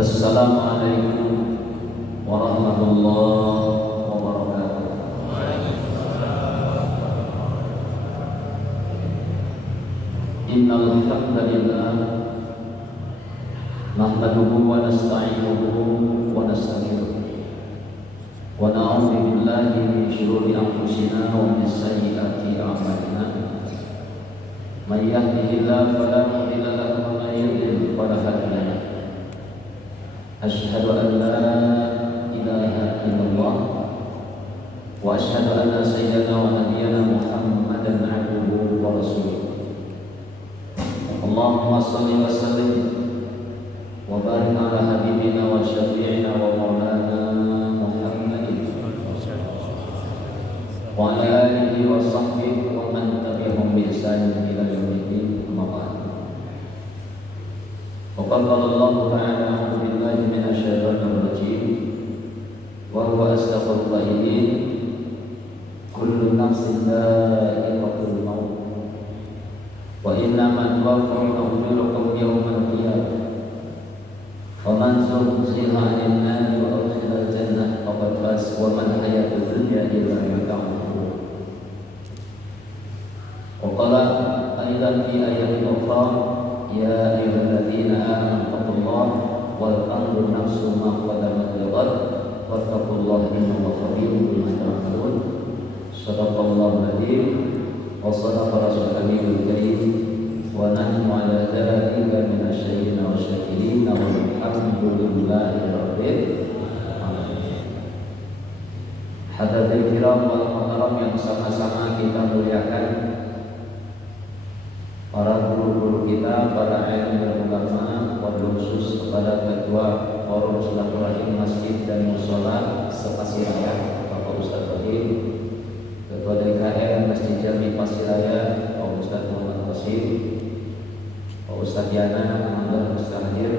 Assalamualaikum warahmatullahi wabarakatuh. Innal hamdalillah nahmaduhu wa nasta'inuhu wa nastaghfiruh wa na'udzu billahi min shururi anfusina wa min sayyiati a'malina. May yahdihillahu fala mudilla lahu wa may yudlil fala hadiya lahu. Asyhadu an la ilaha illallah wa asyhadu anna sayyidana wa nabiyyana Muhammadan abduhu wa rasuluh. Allahumma shalli wa sallim wa barik ala habibina wa syafi'ina wa maulana Muhammadin wa ala alihi wa sahbihi wa man tabi'ahum bi ihsan ila yaumil amma ba'd. Qala Allah ta'ala a'udzu billahi minasy syaithanir rajim wa huwa asdaqul qailin kullu nafsin dha'iqatul maut wa innamal tuwaffawna ujurakum yawmal qiyamah faman zuhziha 'anil nari wa udkhilal jannah faqad faz wa mal hayatud dunya illa mata'ul ghurur. Wa qala aidan fi ayatin ukhra ya ayyuhalladzina amanu taqullaha wal tanzur nafsum ma qaddamat lighad wattaqullaha innallaha khabirum bima ta'malun. Shadaqallahu al-'azim wa shadaqa rasulul karimul karim wa nahnu 'ala dzalika minasyahidin wa syakirin walhamdulillahi rabbil alamin. Hadirin kiram wal muhtaram yang sama-sama kita muliakan, para guru-guru kita, para ilmu ulama, wabil khusus kepada ketua forum silaturahim masjid dan mushola sepasiraya Bapak Ustadz Wahid, ketua DKM Masjid Jami Pasiraya Pak Ustadz Muhammad Qasim, Pak Ustadz Yana, Alhamdulillah Ustadz hadir,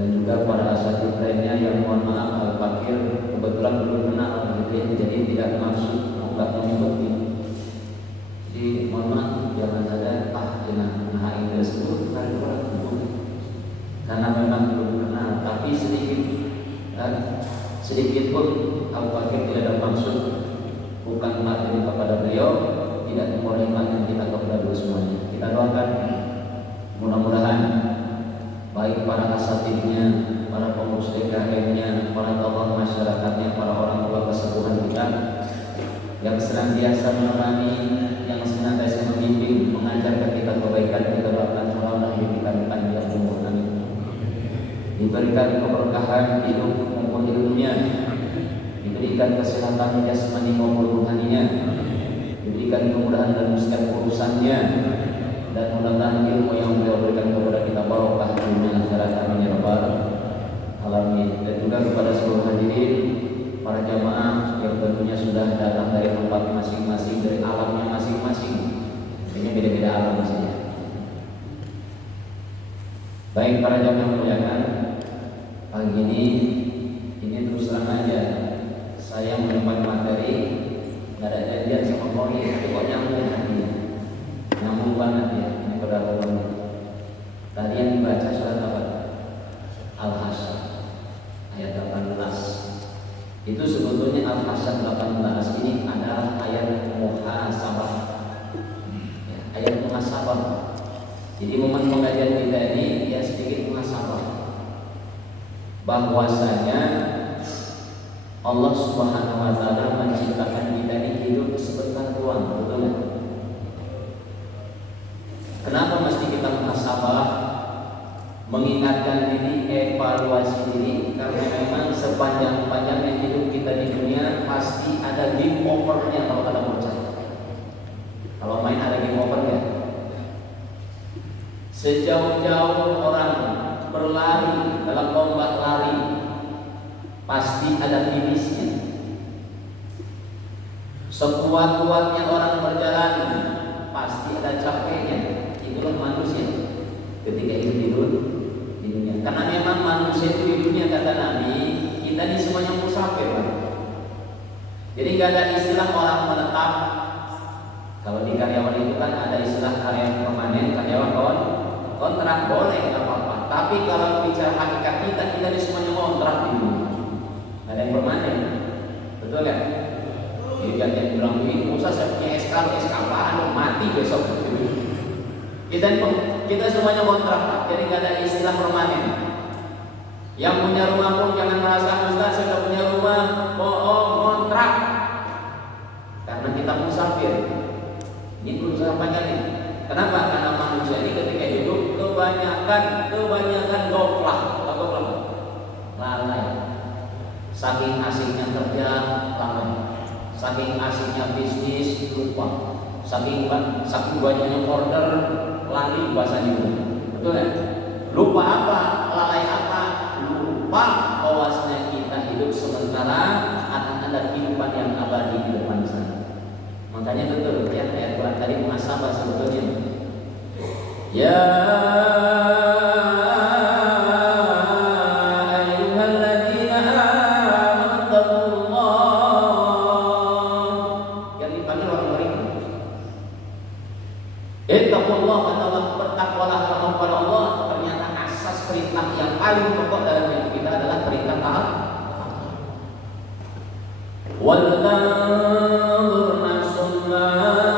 dan juga para asatidz lainnya yang mohon maaf al-fakir kebetulan belum kenal jadi tidak maksud mengungkapnya begini. Jadi mohon maaf, jangan ada nah ini tersebut karena memang belum kenal, tapi sedikit pun al-fakir tidak ada maksud, bukan materi kepada beliau, tidak mengurangi materi kita kepada beliau semuanya. Kita doakan mudah-mudahan baik para asatidnya, para pengurus DKM-nya, para tokoh masyarakatnya, para orang tua kesepuhan kita yang senantiasa menemani, yang senantiasa membimbing, mengajarkan kita kebaikan, kita doakan Allah diberikan panjang umur, amin. Diberikan keberkahan hidup maupun ilmunya, diberikan kesehatan jasmani maupun rohaninya, diberikan kemudahan dalam setiap urusannya, dan mudah-mudahan ilmu yang beliau berikan kepada kita barokah dunia akhirat, amin ya rabbal alamin. Dan juga kepada seluruh hadirin, para jamaah yang tentunya sudah datang dari tempat masing-masing, dari alamnya masing-masing, ini beda-beda alam maksudnya. Baik para jamaah yang muliakan, pagi ini terus terang aja saya menemukan materi, nggak ada janjian sama Kori, kok nyambung banget ya ini pada umumnya. Tadi yang dibaca surat apa? Al-Hasyr ayat 18. Itu sebetulnya Al-Hasyr 18 ini adalah ayat muhasabah, ya, ayat muhasabah. Jadi momen pengajian kita ini ya sedikit muhasabah, bahwasanya Allah Subhanahu wa taala menciptakan kita ini hidup sebentar doang, betul ya? Kenapa mesti kita muhasabah, mengingatkan diri, evaluasi diri? Karena memang sepanjang-panjangnya hidup kita di dunia pasti ada game overnya kalau kata bocah. Kalau main ada game overnya. Sejauh-jauh orang berlari dalam lomba lari pasti ada finishnya. Sekuat-kuatnya orang berjalan pasti ada capeknya. Itulah manusia ketika hidup di dunia. Karena memang manusia itu di dunia, kata Nabi, kita ini semuanya musafir. Jadi gak ada istilah orang menetap. Kalau di karyawan itu kan ada istilah karyawan permanen, karyawan kontrak, boleh nggak apa-apa. Tapi Tapi kalau bicara hakikat kita ini semuanya kontrak di dunia. Ada yang permanen, betul kan? Jadi yang bilang begini, usah saya punya SK apaan, mati besok. Kita semuanya kontrak, jadi nggak ada istilah permanen. Yang punya rumah pun jangan merasa Ustaz saya sudah punya rumah, bohong, kontrak. Karena kita musafir. Ini berusaha panjang ini. Kenapa? Karena manusia ini ketika hidup kebanyakan goflah, lalai. Saking asiknya kerja, lalai. Saking asiknya bisnis, lupa. Saking banyaknya order, lari bahasanya. Betul kan? Lupa apa? Lalai apa? Lupa bahwasanya kita hidup sementara akan ada kehidupan yang abadi di depan sana. Makanya betul ya ayat Quran tadi muhasabah sebetulnya. Ya ayyuhalladzina amanu taqullah. Yang dipanggil orang beriman. Taqullah, kata Allah, bertakwalah kepada Allah. Ternyata asas perintah yang paling pokok dalam hidup kita adalah perintah taat. Wal tanzur nafsum ma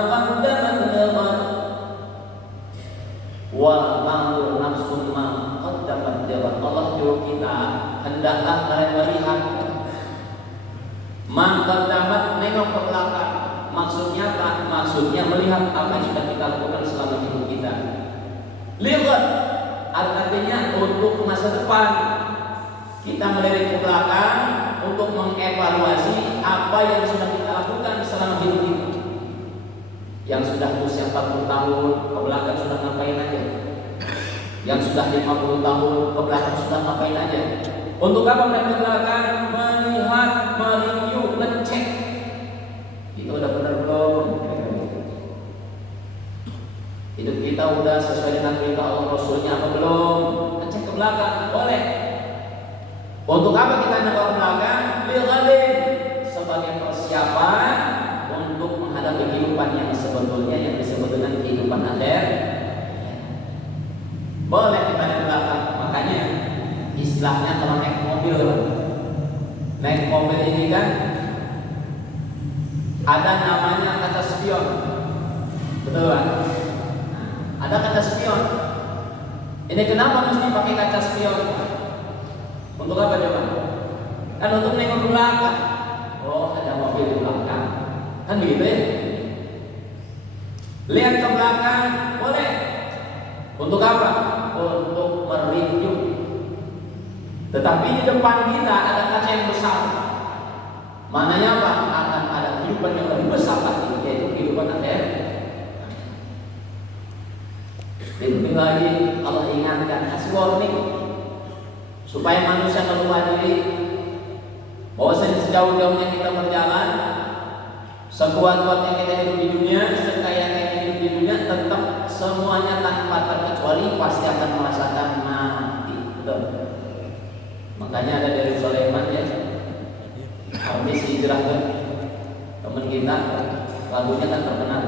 qaddamat lighad. Wal tanzur nafsum ma qaddamat lighad. Allah jauh kita, hendaklah kalian melihat ma qaddamat, nengok ke belakang. Maksudnya apa? Maksudnya melihat apa yang sudah kita lakukan selama hidup kita. Lihat, artinya untuk masa depan. Kita melirik ke belakang untuk mengevaluasi apa yang sudah kita lakukan selama hidup ini. Yang sudah usia 40 tahun ke belakang sudah ngapain aja? Yang sudah 50 tahun ke belakang sudah ngapain aja? Untuk apa melihat ke belakang? Melihat, mereview, ngecek. Itu udah benar belum? Hidup kita udah sesuai dengan perintah Allah Rasulnya apa belum? Ngecek ke belakang, boleh. Untuk apa kita nengok ke belakang? Lihatin sebagai persiapan untuk menghadapi kehidupan yang sebetulnya yang disebut dengan kehidupan akhir. Boleh kita nengok ke belakang. Makanya istilahnya kalau naik mobil ini kan ada namanya kaca spion, betul kan? Ada kaca spion. Ini kenapa mesti pakai kaca spion? Untuk apa coba? Kan untuk nengok ke belakang. Oh, ada mobil di belakang. Kan begitu ya? Lihat ke belakang, boleh. Untuk apa? Untuk mereview. Tetapi di depan kita ada kaca yang besar. Mananya apa? Akan ada kehidupan yang lebih besar lagi, yaitu kehidupan akhir. Lebih lagi Allah ingatkan, kasih warning supaya manusia lupa diri bahwa sejauh-jauhnya kita berjalan, sekuat-kuatnya kita hidup di dunia, sekaya-kayanya hidup di dunia, tetap semuanya tanpa terkecuali pasti akan merasakan mati. Betul. Makanya ada dari Sulaiman ya, habis hijrah kan, teman kita, lagunya kan terkenal.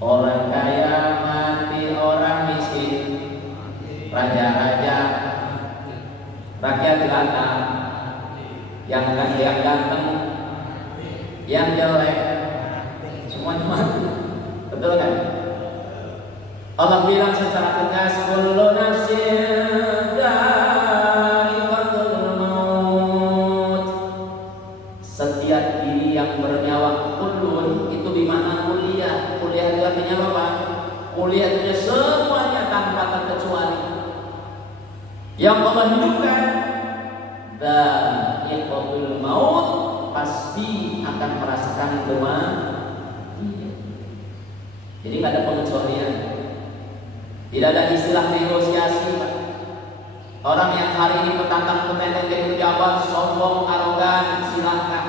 Orang kaya mati, orang miskin, raja-raja, rakyat jelata, yang ganteng, yang jelek, semuanya mati. Betul kan? Allah bilang secara tegas, kullu nafsin dha'iqatul maut. Setiap diri yang bernyawa, kullun itu dimana kuliah. Kuliah itu artinya apa? Kuliah itu semuanya tanpa terkecuali. Yang Allah hidupkan dha'iqatul maut, pasti akan merasakan kematian. Jadi nggak ada pengecualian. Tidak ada istilah negosiasi. Orang yang hari ini petantang-petenteng jadi pejabat, sombong, arogan, silahkan.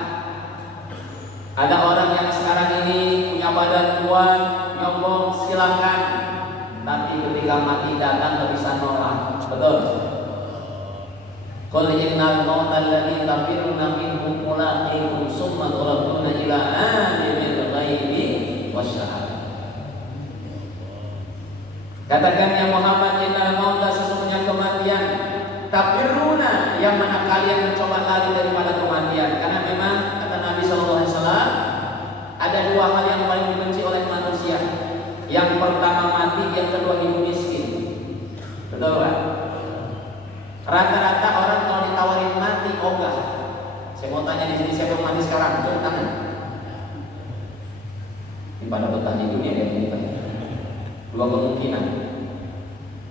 Ada orang yang sekarang ini punya badan kuat, nyombong, silahkan. Tapi ketika mati datang nggak bisa nolak. Betul. Qul innal mauta alladzi tafirruna minhu mulaqikum summa turaduna ila alimil ghaibi wasyahadah. Katakan ya Muhammad, innal mauta, sesungguhnya tafiruna, yang mana kalian mencoba lari daripada kematian. Karena memang kata Nabi SAW, ada dua hal yang paling dibenci oleh manusia. Yang pertama mati, yang kedua hidup miskin. Betul kan? Rata-rata orang kalau ditawarin mati ogah. Saya mau tanya di sini, siapa yang mati sekarang? Turun tangan. Ini pada bertanya dunia ya ini Pak. Dua kemungkinan.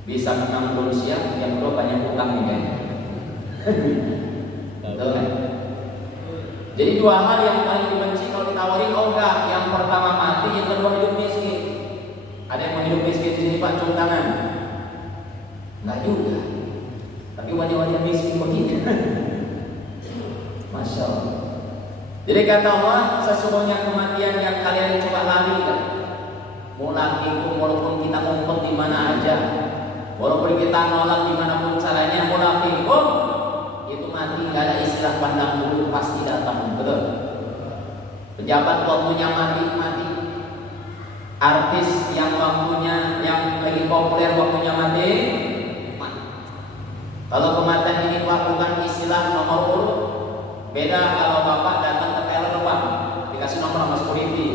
Bisa menang siang, yang kedua banyak utang nih. Betul kan? Jadi dua hal yang paling dibenci kalau ditawarin ogah. Yang pertama mati, yang kedua hidup miskin. Ada yang mau hidup miskin di sini Pak, turun tangan. Enggak juga. Tapi wajah-wajah miskin begini. Masya Allah. Jadi kata Allah, sesungguhnya kematian yang kalian coba lari kan. Mulaqikum, walaupun kita ngumpet di mana aja, walaupun kita nolak dimanapun caranya, mulaqikum itu mati, nggak ada istilah pandang bulu, pasti datang. Betul. Pejabat waktunya mati. Artis yang waktunya yang lagi populer waktunya mati. Kalau kematian ini Pak bukan istilah nomor urut, beda kalau Bapak datang ke teller Pak, dikasih nomor sama security,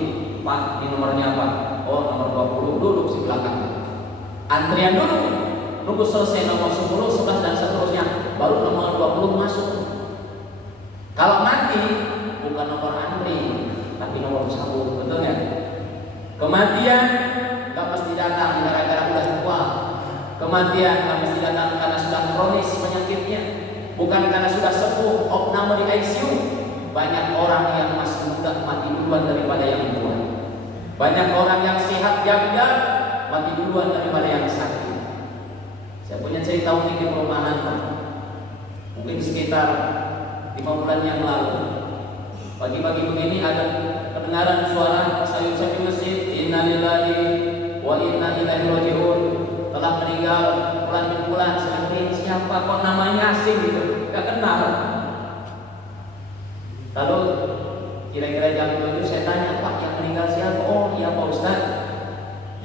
Pak ini nomornya Pak, oh nomor 20, duduk di belakang, antrian dulu, nunggu selesai nomor 10, 11 dan seterusnya, baru nomor 20 masuk. Kalau mati bukan nomor antri, tapi nomor sabuk, betul nggak? Kematian nggak mesti datang gara-gara udah tua. Kematian nggak mesti datang karena sudah kronis penyakitnya, bukan karena sudah sepuh, opname di ICU. Banyak orang yang masih muda mati duluan daripada yang tua. Banyak orang yang sehat janggal mati duluan daripada yang sakit. Saya punya cerita unik di perumahan, mungkin sekitar 5 bulan yang lalu. Pagi-pagi begini ada kedengaran suara sayup-sayup di masjid, innalillahi wa inna ilaihi raji'un. Telah meninggal bulan-bulan, saya siapa kok namanya asing gitu, gak kenal. Lalu kira-kira jam 7 saya tanya, Pak yang meninggal siapa? Oh iya Pak Ustaz.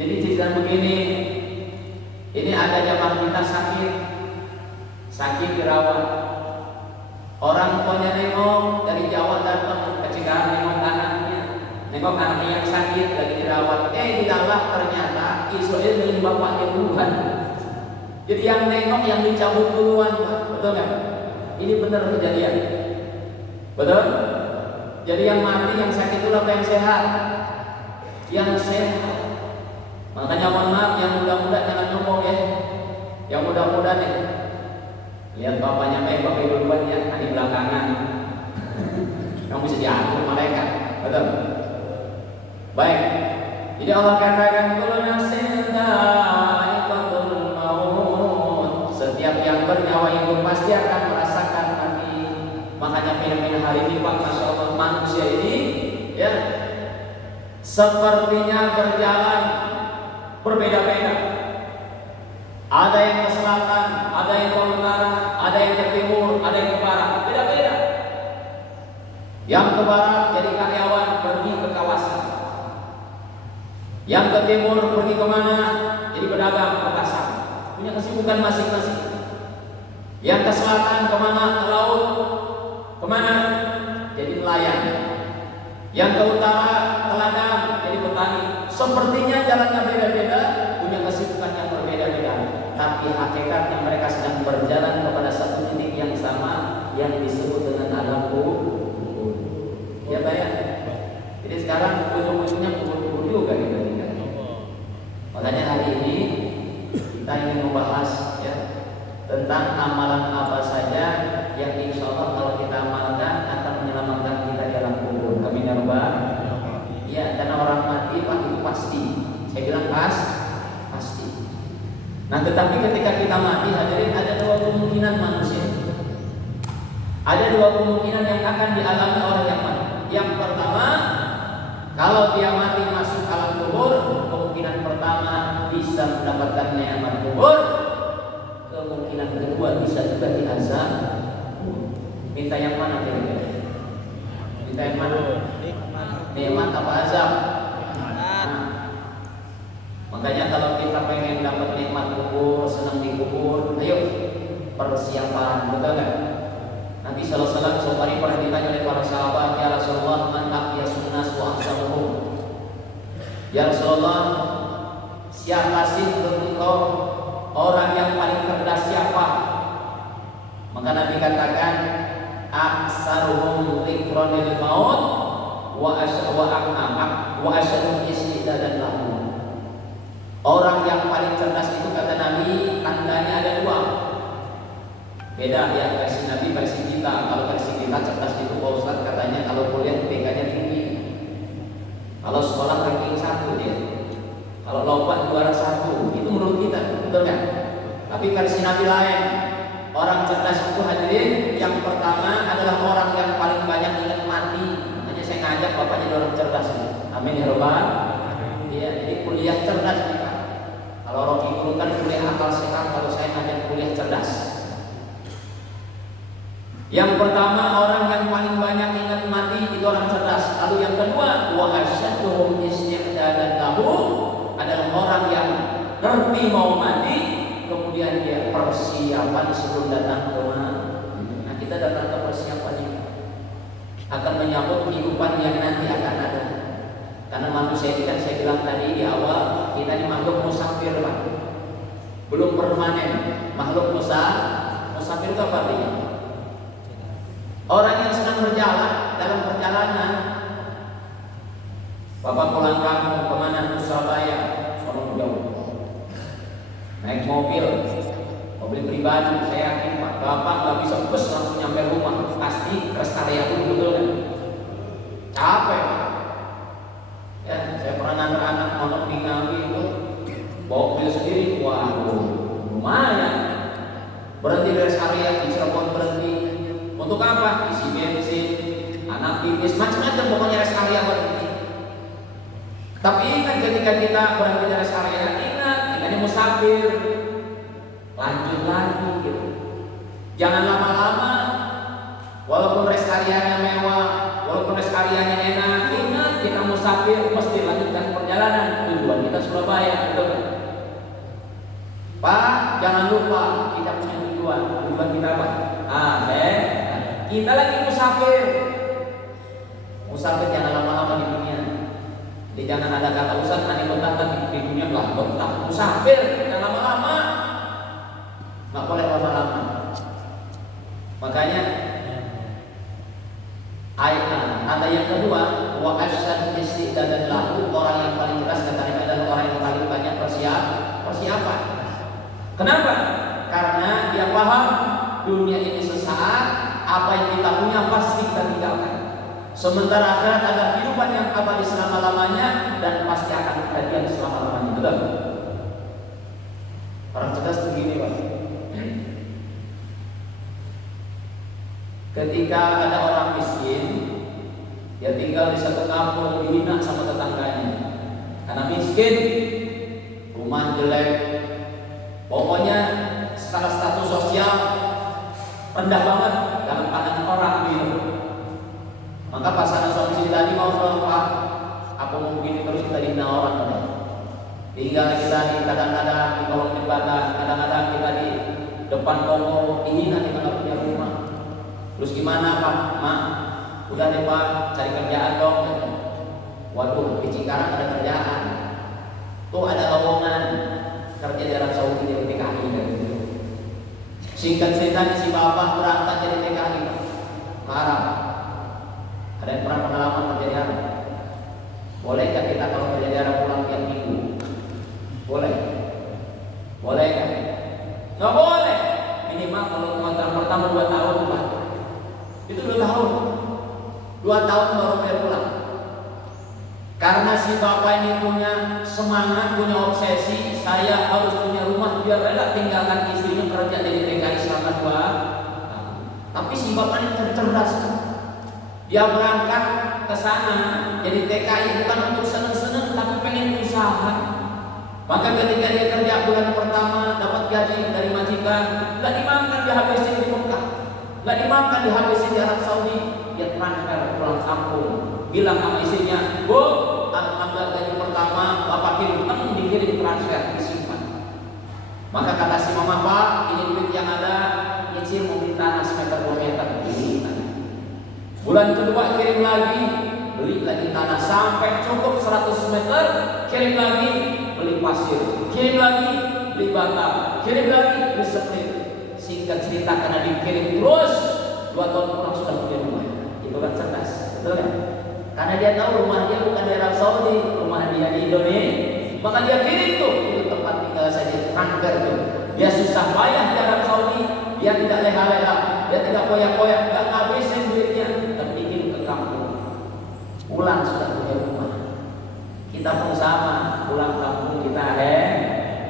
Jadi cerita begini, ini ada jamaah kita sakit dirawat. Orang tuanya nengok dari Jawa datang ke Cikarang nengok anaknya yang sakit lagi dirawat. Di dalam ternyata Israel dari bapaknya duluan. Jadi yang nengok yang dicabut duluan, betul nggak? Ini benar kejadian, betul? Jadi yang mati, yang sakit itu apa yang sehat? Yang sehat. Makanya mohon maaf yang muda-muda jangan ngomong ya. Yang muda-muda nih, lihat bapaknya bapak duluan ya, di belakangan. Kamu bisa diatur malaikat, betul? Baik. Jadi Allah katakan kullu nafsin dha'iqatul maut. Setiap yang bernyawa itu pasti akan merasakan mati. Makanya fenomena hari ini Pak, Masya Allah, manusia ini ya sepertinya berjalan berbeda-beda. Ada yang ke selatan, ada yang ke utara, ada yang ke timur, ada yang ke barat, beda-beda. Yang ke barat jadi karyawan pergi ke kawasan. Yang ke timur pergi kemana? Jadi pedagang ke pasar. Punya kesibukan masing-masing. Yang ke selatan kemana? Ke laut. Kemana? Jadi nelayan. Yang ke utara ke ladang, jadi petani. Sepertinya jalannya beda-beda, punya kesibukan yang berbeda-beda. Tapi hakikatnya mereka sedang berjalan kepada satu titik yang sama, yang disebut dengan alam kubur. Ya bayar. Jadi sekarang ujung-ujungnya kubur-kubur juga gitu. Makanya hari ini kita ingin membahas ya tentang amalan apa saja yang insya Allah kalau kita amalkan akan menyelamatkan kita di alam kubur. Amin ya rabbal. Ya, karena orang mati itu pasti. Saya bilang pasti. Nah, tetapi ketika kita mati hadirin ada dua kemungkinan manusia. Ada dua kemungkinan yang akan dialami orang yang mati. Yang pertama, kalau dia mati masuk alam kubur, kemungkinan pertama bisa mendapatkan nikmat kubur. Kemungkinan kedua bisa juga diazab. Minta yang mana kira-kira? Minta yang mana? Nikmat apa azab? Makanya kalau kita pengen dapat nikmat kubur, senang di kubur, ayo persiapan sallallahu alaihi wasallam suatu hari pernah ditanya oleh para sahabat, "Ya Rasulullah, man aqyasun nas wa ahsanuhum?" Ya Rasulullah, siapa sih menurut engkau orang yang paling cerdas siapa? Maka Nabi katakan, aksaruhum dzikranil maut wa asyadum istidadan lahu. Orang yang paling cerdas itu kata Nabi tandanya ada dua. Beda ya versi Nabi versi kita. Kalau versi kita cerdas itu Pak Ustaz katanya kalau kuliah IPK-nya tinggi. Kalau sekolah ranking 1 dia. Kalau lomba juara 1 itu menurut kita, betul kan? Tapi versi Nabi lain. Orang cerdas itu hadirin yang pertama adalah orang yang paling banyak ingat mati. Makanya saya ngajak Bapak jadi orang cerdas. Amin ya Rabbal. Iya, jadi kuliah cerdas nih Pak. Kalau Rocky dulu kan kuliah akal sehat, kalau saya ngajak kuliah cerdas. Yang pertama orang yang paling banyak ingat mati itu orang cerdas. Lalu yang kedua, wa asyadduhum isti'dadan lahu adalah orang yang ngerti mau mati, kemudian dia persiapan sebelum datang ke mati. Nah, kita datang ke persiapan ini akan menyambut kehidupan yang nanti akan ada. Karena manusia ini kan saya bilang tadi di awal, kita ini makhluk musafir Pak. Belum permanen. Makhluk musafir itu apa artinya? Orang yang sedang berjalan dalam perjalanan. Bapak pulang kampung kemana? Surabaya, sono jauh. Naik mobil pribadi, saya yakin Pak, Bapak nggak bisa bus langsung nyampe rumah. Pasti rest area dulu, betul kan? Capek Pak. Ya, saya pernah ngantar anak mondok di Ngawi itu bawa mobil sendiri, waduh, lumayan. Berhenti di rest area di Cirebon berhenti. Untuk apa? Isi bensin, anak pipis, macam-macam pokoknya rest area berhenti. Tapi ingat ketika kita berhenti di rest area, ingat kita ini musafir, lanjut lagi gitu. Jangan lama-lama, walaupun rest area-nya mewah, walaupun rest area-nya enak, ingat kita musafir mesti lanjutkan perjalanan. Tujuan kita Surabaya, betul kan? Pak, jangan lupa kita punya tujuan. Tujuan kita apa? Kita lagi musafir. Musafir jangan lama-lama di dunia. Jadi jangan ada kata Ustaz nanti betah di dunia lah betah. Musafir jangan lama-lama. Nggak boleh lama-lama. Makanya ada yang kedua, wa asyad istidadan lahu, orang yang paling keras katanya adalah orang yang paling banyak persiapan. Kenapa? Karena dia paham dunia ini sesaat, apa yang kita punya pasti kita tinggalkan. Sementara akhirat adalah kehidupan yang abadi selama-lamanya dan pasti akan kejadian selama-lamanya. Betul? Orang cerdas begini Pak. Ketika ada orang miskin, dia tinggal di satu kampung dihina sama tetangganya. Karena miskin, rumah jelek, pokoknya skala status sosial rendah banget dalam pandangan orang gitu. Maka pasangan suami istri tadi mau Pak, aku mau begini terus kita dihina orang kan? Tinggal kita di kadang-kadang di kolong jembatan, kadang-kadang kita di depan toko dihina kita nggak punya rumah. Terus gimana Pak? Mak, udah deh Pak, cari kerjaan dong. Waduh, di Cikarang ada kerjaan. Tuh ada lowongan kerja di Arab Saudi di TKI gitu. Singkat cerita si bapak berangkat jadi TKI ke Arab. Ada yang pernah pengalaman kerja di Arab? Boleh gak kita kalau kerja di Arab pulang tiap minggu? Boleh? Boleh kan? Nggak boleh. Minimal kalau kontrak pertama 2 tahun Pak. Itu 2 tahun. 2 tahun baru boleh pulang. Karena si bapak ini punya semangat, punya obsesi, saya harus punya rumah biar rela tinggalkan istrinya kerja jadi TKI selama 2 tahun. Tapi si bapak ini cerdas. Dia berangkat ke sana jadi TKI bukan untuk seneng-seneng tapi pengen usaha. Maka ketika dia kerja bulan pertama dapat gaji dari majikan, nggak dimakan dihabisin di Mekah, nggak dimakan dihabisin di Arab Saudi, dia transfer pulang kampung. Bilang sama istrinya, Bu, alhamdulillah gaji pertama bapak kirim, dikirim transfer disimpan. Maka kata si mama, Pak, ini duit yang ada, nyicil mobil tanah semeter 2 meter. lagi tanah sampai cukup 100 meter, kirim lagi beli pasir, kirim lagi beli bata, kirim lagi beli semen. Singkat cerita karena dikirim terus 2 tahun pulang sudah punya rumah. Itu kan cerdas, betul kan? Karena dia tahu rumah dia bukan di Arab Saudi, rumah dia di Indonesia. Maka dia kirim tuh, itu tempat tinggal saja, transfer tuh. Dia susah payah di Arab Saudi, dia tidak leha-leha, dia tidak koyak-koyak, nggak ngabisin duitnya, tapi dikirim ke kampung. Pulang sudah punya rumah. Kita pun sama, pulang kampung kita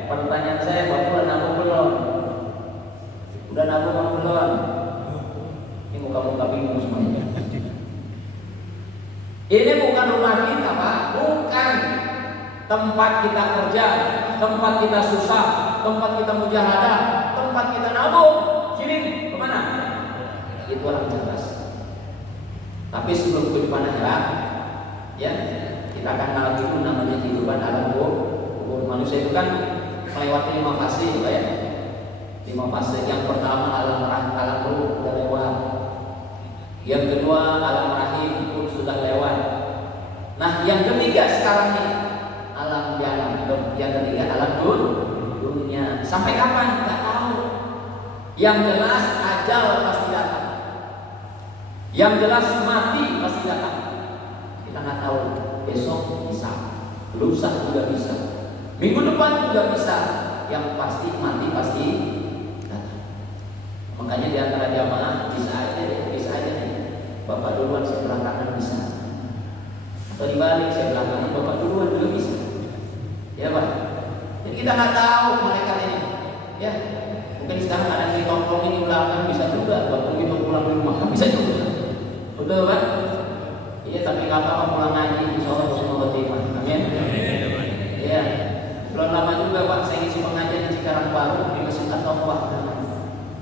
pertanyaan saya, Bapak udah nabung belum? Udah nabung belum? Ini muka-muka bingung semuanya. Ini bukan rumah kita, Pak. Bukan tempat kita kerja, tempat kita susah, tempat kita mujahadah, tempat kita nabung. Kirim kemana? Itu orang cerdas. Tapi sebelum kehidupan akhirat, ya kita akan mengalami dulu namanya kehidupan alam kubur. Manusia itu kan melewati 5 fase, ya. 5 fase. Yang pertama alam ruh sudah lewat. Yang kedua alam rahim pun sudah lewat. Nah, yang ketiga sekarang nih alam jalan. Yang ketiga alam dunia. Sampai kapan? Nggak tahu. Yang jelas ajal pasti datang. Yang jelas mati pasti datang. Kita nggak tahu. Besok bisa, lusa juga bisa, minggu depan juga bisa. Yang pasti mati pasti datang. Makanya di antara jamaah bisa aja nih. Bapak duluan saya belakangan bisa. Atau dibalik saya belakangan bapak duluan juga bisa. Ya Pak. Jadi kita nggak tahu malaikat ini. Ya. Mungkin sekarang ada yang ditongkrongin di belakang bisa juga. Bapak kita pulang di rumah bisa juga. Betul Pak? Iya, tapi nggak apa-apa pulang ngaji. Insya Allah semua khotimah. Amin. Iya. Belum lama juga Pak saya ngisi pengajian di Cikarang Baru di Masjid At-Taqwa.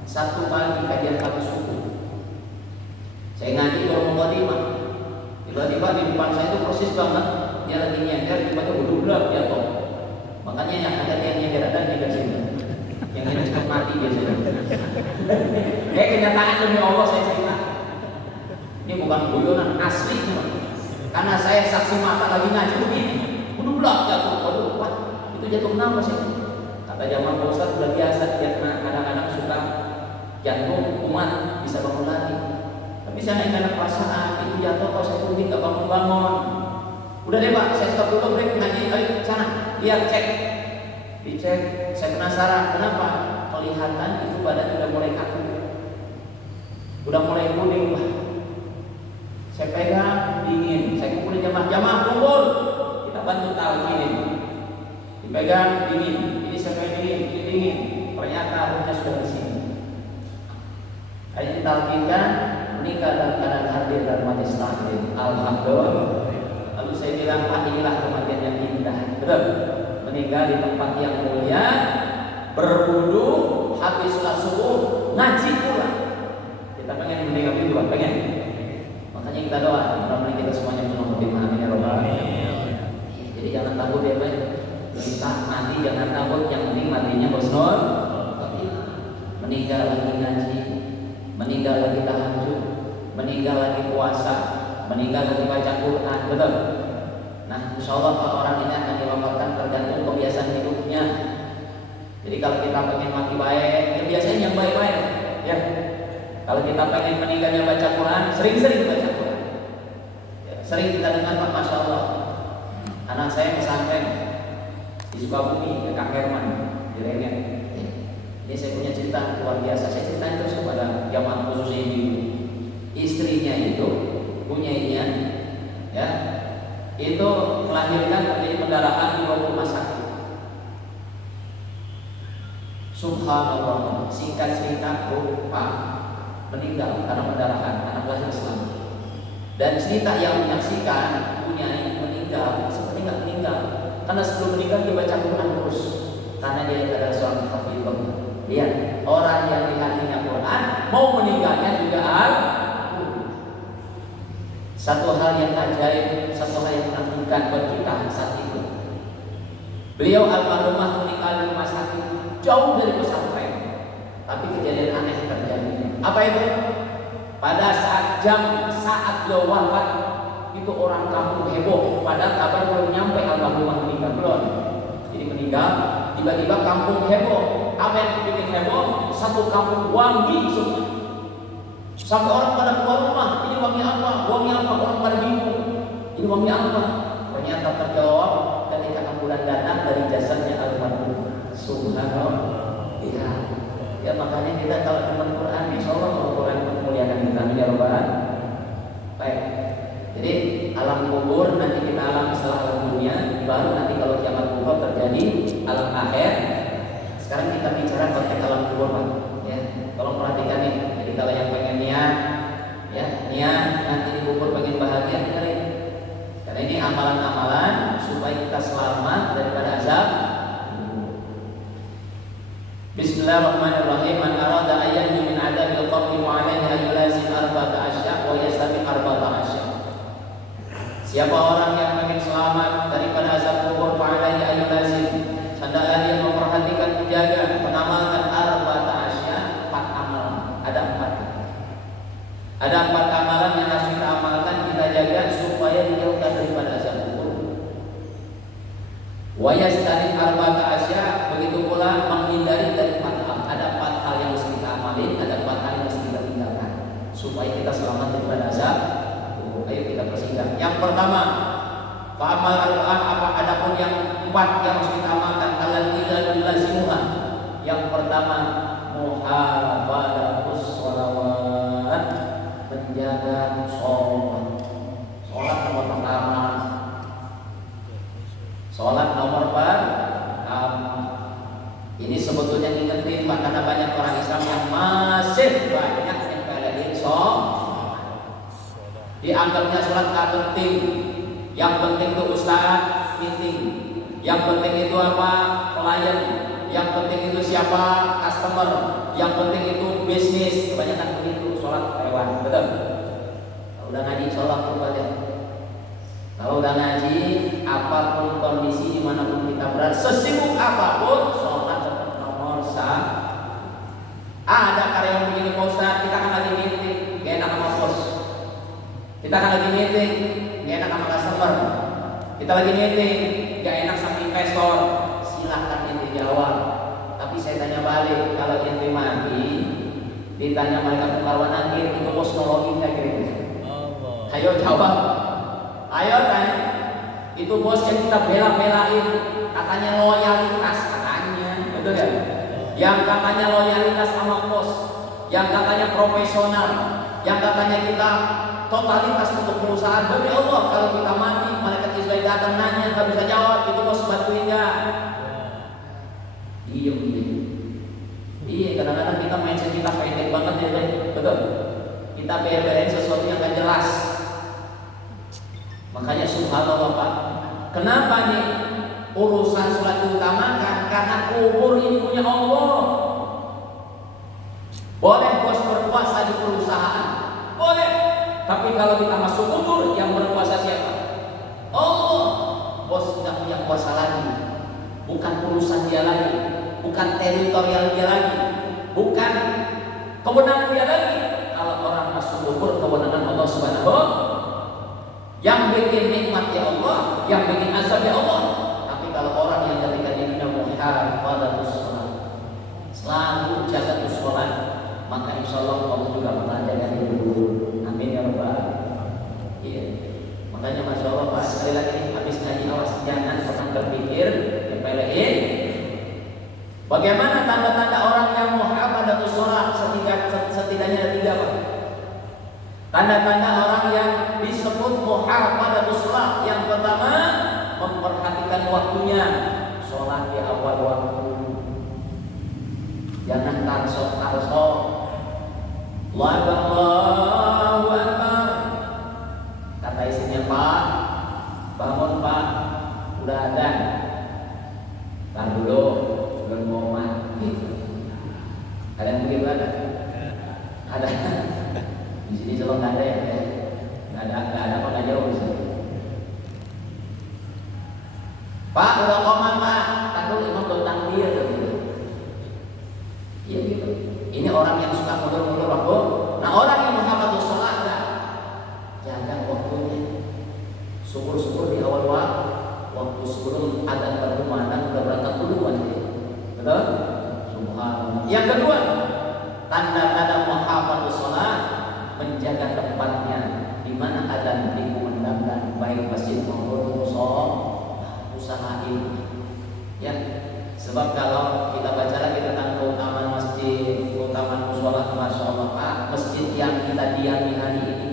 1 pagi kajian pagi subuh. Saya ngaji baru mau khotimah. Tiba-tiba di depan saya itu persis banget dia lagi nyender, tiba-tiba buduk-buduk jatuh. Makanya yang ada yang nyender ada di sini. Yang nyender cepat mati biasanya. Kenyataan demi Allah saya cerita. Ini bukan guyonan, asli teman. Karena saya saksi mata lagi ngaji begini, buduk-buduk jatuh. Waduh, Pak, itu jatuh kenapa sih? Kata Jamal Pak Ustaz sudah biasa, dia kadang-kadang suka jantung kumat bisa bangun lagi. Tapi saya naik karena perasaan itu jatuh kalau saya tunggu nggak bangun-bangun. Udah deh Pak, saya stop dulu break ngaji. Ayo sana, lihat cek, dicek. Saya penasaran kenapa? Kelihatan itu badan udah mulai kaku, udah mulai kuning Pak. Saya pegang dingin, saya kumpulin jamaah kumpul, kita bantu talqinin. Dipegang dingin, ini saya pegang dingin, ini dingin. Ternyata harusnya sudah di sini. Ayo ditalqinkan. Menikah dalam keadaan hadir dan mati setahun. Alhamdulillah. Lalu saya bilang, Pak, inilah kematian yang indah. Betul. Meninggal di tempat yang mulia, berwudu, habis sholat subuh, ngaji pula. Kita pengen meninggal itu, Pak, pengen. Makanya kita doa, mudah-mudahan kita semuanya menunggu amin ya rabbal alamin. Jadi jangan takut ya, Pak. Kita mati jangan takut, yang penting matinya husnul khotimah. Meninggal lagi ngaji, meninggal lagi tahajud, meninggal lagi puasa, meninggal lagi baca Quran, betul. Nah, insya Allah kalau orang ini akan diwafatkan tergantung kebiasaan hidupnya. Jadi kalau kita pengen mati baik, ya biasanya yang baik-baik, ya. Kalau kita pengen meninggalnya baca Quran, sering-sering baca Quran. Ya, sering kita dengar Pak, Masya Allah. Anak saya pesantren di Sukabumi, Kang Herman, di Rengen. Ini saya punya cerita luar biasa. Saya ceritain terus kepada jamaah khususnya ibu. Istrinya itu punyainya, ya, itu melahirkan terjadi pendarahan di rumah sakit. Subhanallah. Singkat cerita, Pak meninggal karena pendarahan, anak lahir selamat. Dan cerita yang menyaksikan punyai meninggal seperti nggak meninggal, karena sebelum meninggal dia baca Quran terus. Karena dia adalah seorang hafidhah. Lihat, orang yang di hatinya Quran mau meninggalnya juga satu hal yang ajaib, satu hal yang menakjubkan buat kita saat itu. Beliau almarhumah meninggal di rumah sakit jauh dari pesantren, tapi kejadian aneh terjadi. Apa itu? Pada saat beliau wafat, itu orang kampung heboh, padahal kabar belum nyampe almarhumah meninggal belum. Jadi meninggal, tiba-tiba kampung heboh. Apa yang bikin heboh? Satu kampung wangi semua. Sampai orang pada keluar rumah, ini wangi apa? Wangi apa? Orang pada bingung. Ini wangi apa? Ternyata terjawab ketika ambulan datang dari jasadnya almarhum. Subhanallah. Ya makanya kita kalau dengar Quran, insya Allah Quran memuliakan kita ya Rabbal. Baik. Jadi alam kubur nanti kita alam setelah alam dunia, baru nanti kalau kiamat kubur terjadi alam akhir. Sekarang kita bicara konteks alam kubur, Pak. Ya, tolong perhatikan nih. Jadi kalau yang pengen niat, ya niat nanti di kubur pengen bahagia, dengerin. Karena ini amalan-amalan supaya kita selamat daripada azab. Bismillahirrahmanirrahim. Man arada ayyan min adabil qabri wa alaihi ayulazim arba'ata asya' wa yastami arba'ata asya'. Siapa orang yang ingin selamat daripada azab kubur, fa alaihi ayulazim, hendaklah dia memperhatikan, menjaga, mengamalkan arba'ata asya', 4 amalan. Ada 4 amalan yang harus kita amalkan, kita jaga supaya dijauhkan daripada azab kubur. Wa yastami arba'ata asya', begitu pula menghindari dari 4 hal. Ada 4 hal yang harus kita amalin, ada 4 hal yang harus kita tinggalkan supaya kita selamat daripada azab. Ayo kita persingkat. Yang pertama, fa'amal arba'ah, apa adapun yang 4 yang harus kita amalkan, alladzina lazimuha. Yang pertama, muhafadzatus shalawat, menjaga sholat. Sholat nomor pertama. Sholat nomor pertama. Ini sebetulnya ngingetin Pak, karena banyak orang Islam yang masih banyak yang kalian sholat. Dianggapnya sholat tak penting. Yang penting itu ustaz meeting. Yang penting itu apa? Klien. Yang penting itu siapa? Customer. Yang penting itu bisnis. Kebanyakan begitu, sholat lewat. Betul? Kalau udah ngaji sholat berubah. Kalau udah ngaji, apapun kondisi dimanapun kita berada, sesibuk apapun, sholat tetap nomor 1. Ada karyawan begini, Pak Ustaz, kita kan lagi meeting, gak enak sama bos. Kita kan lagi meeting, gak enak sama customer. Kita lagi meeting, gak enak sama investor. Silahkan ente jawab. Tapi saya tanya balik, kalau ente mati, ditanya malaikat munkar wa nakir, itu bos nolongin gak kira-kira? Ayo jawab. Ayo tanya. Itu bos yang kita bela-belain, katanya loyalitas, katanya, betul ya? Yang katanya loyalitas sama bos, yang katanya profesional, yang katanya kita totalitas untuk perusahaan. Demi Allah, kalau kita mati, malaikat Israel datang nanya, nggak bisa jawab, itu bos bantuin nggak? Diem. Iya, kadang-kadang kita mindset kita pendek banget ya, betul? Kita bela-belain sesuatu yang nggak jelas. Makanya subhanallah Pak, kenapa nih urusan sholat diutamakan? Karena kubur ini punya Allah. Boleh bos berpuasa di perusahaan, boleh. Tapi kalau kita masuk kubur, yang berpuasa siapa? Allah. Bos tidak punya kuasa lagi. Bukan urusan dia lagi, bukan teritorial dia lagi, bukan kewenangan dia lagi. Kalau orang masuk kubur, kewenangan Allah Subhanahu. Yang bikin nikmat ya Allah, yang bikin azab ya Allah. Tapi kalau orang yang ketika dirinya muhafadzatus shalah, selalu jaga sholat, maka insya Allah Allah juga akan jaga diri. Amin ya Rabbal. Iya. Makanya masya Allah Pak, sekali lagi habis ngaji awas jangan pernah berpikir nyepelein. Bagaimana tanda-tanda orang yang muhafadzatus shalah? Setidaknya ada 3 Pak. Tanda-tanda orang yang disebut muhafadzatus shalah. Yang pertama, memperhatikan waktunya. Sholat di awal waktu. Jangan tarsok. Allahu Akbar. Kata istrinya, Pak, bangun Pak, udah adzan. Tar dulu, belum mau mati. Ada yang begitu ada? Ada. Di sini selalu nggak ada ya, nggak ada apa nggak jauh sih. Pak udah komat Pak, takut imam belum takbir gitu. Iya gitu. Ini orang yang suka mundur waktu. Nah orang yang muhafadzatus shalah jaga waktunya. kedua, tanda-tanda muhafadzah sholat, menjaga tempatnya di mana adzan dikumandangkan, baik masjid maupun usahain. Ya, sebab kalau kita baca lagi tentang keutamaan masjid, keutamaan musola, masya Allah Pak, masjid yang kita diami hari ini,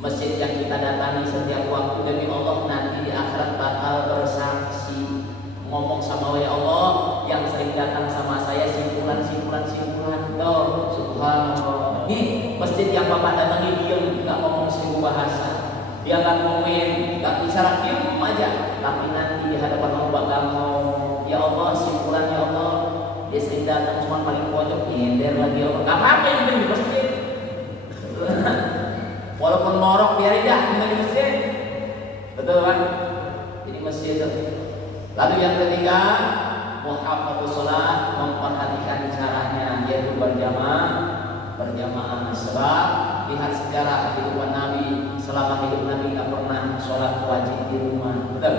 masjid yang kita datangi setiap waktu, demi Allah nanti di akhirat bakal bersaksi, ngomong sama ya Allah yang sering datang sama saya simpulan tuh, subhanallah. Nih masjid yang Bapak datangi diam, nggak ngomong 1000 bahasa, dia nggak komen, nggak bicara, diam aja, tapi nanti di hadapan Allah bakal ngomong, ya Allah simpulan ya Allah, dia sering datang cuma paling pojok, nyender lagi ya Allah, nggak apa-apa yang penting di masjid. Walaupun ngorok biarin dah, bukan di masjid. Betul kan? Jadi masjid itu. Lalu yang ketiga, muhafadzah sholat, memperhatikan caranya, yaitu berjamaah. Sebab lihat sejarah kehidupan Nabi, selama hidup Nabi tidak pernah sholat wajib di rumah. Betul?